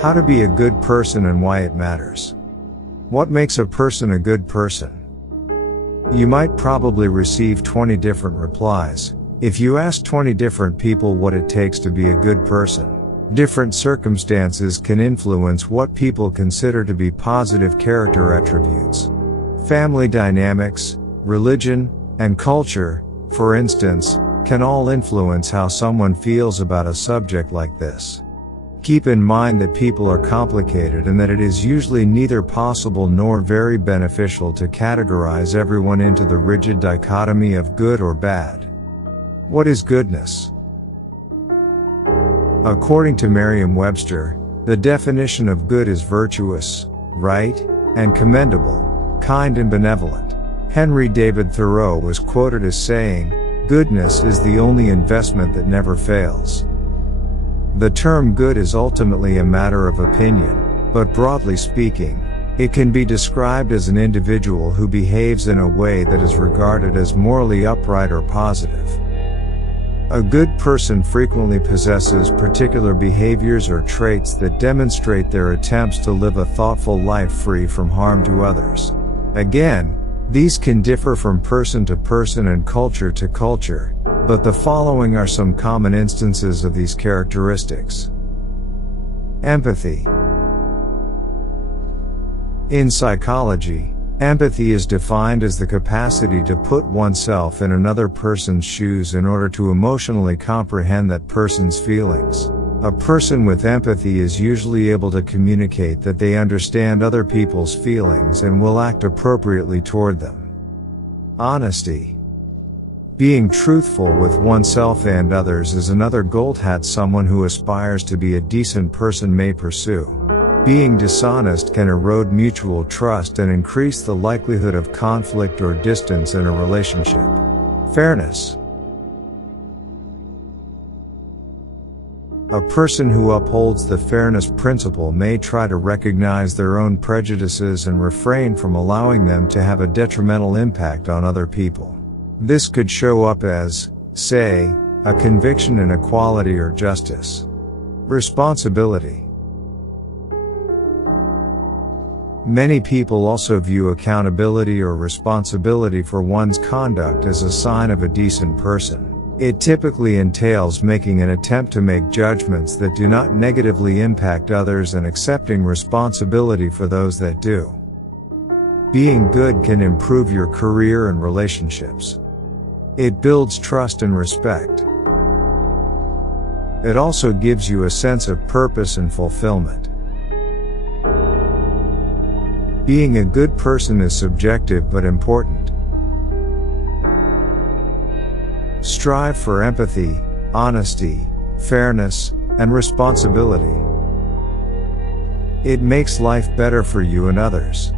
How to be a good person and why it matters. What makes a person a good person? You might probably receive 20 different replies. If you ask 20 different people what it takes to be a good person, different circumstances can influence what people consider to be positive character attributes. Family dynamics, religion, and culture, for instance, can all influence how someone feels about a subject like this. Keep in mind that people are complicated and that it is usually neither possible nor very beneficial to categorize everyone into the rigid dichotomy of good or bad. What is goodness? According to Merriam-Webster, the definition of good is virtuous, right, and commendable, kind and benevolent. Henry David Thoreau was quoted as saying, "Goodness is the only investment that never fails." The term good is ultimately a matter of opinion, but broadly speaking, it can be described as an individual who behaves in a way that is regarded as morally upright or positive. A good person frequently possesses particular behaviors or traits that demonstrate their attempts to live a thoughtful life free from harm to others. Again, these can differ from person to person and culture to culture, but the following are some common instances of these characteristics. Empathy. In psychology, empathy is defined as the capacity to put oneself in another person's shoes in order to emotionally comprehend that person's feelings. A person with empathy is usually able to communicate that they understand other people's feelings and will act appropriately toward them. Honesty. Being truthful with oneself and others is another gold hat someone who aspires to be a decent person may pursue. Being dishonest can erode mutual trust and increase the likelihood of conflict or distance in a relationship. Fairness. A person who upholds the fairness principle may try to recognize their own prejudices and refrain from allowing them to have a detrimental impact on other people. This could show up as, say, a conviction in equality or justice. Responsibility. Many people also view accountability or responsibility for one's conduct as a sign of a decent person. It typically entails making an attempt to make judgments that do not negatively impact others and accepting responsibility for those that do. Being good can improve your career and relationships. It builds trust and respect. It also gives you a sense of purpose and fulfillment. Being a good person is subjective but important. Strive for empathy, honesty, fairness, and responsibility. It makes life better for you and others.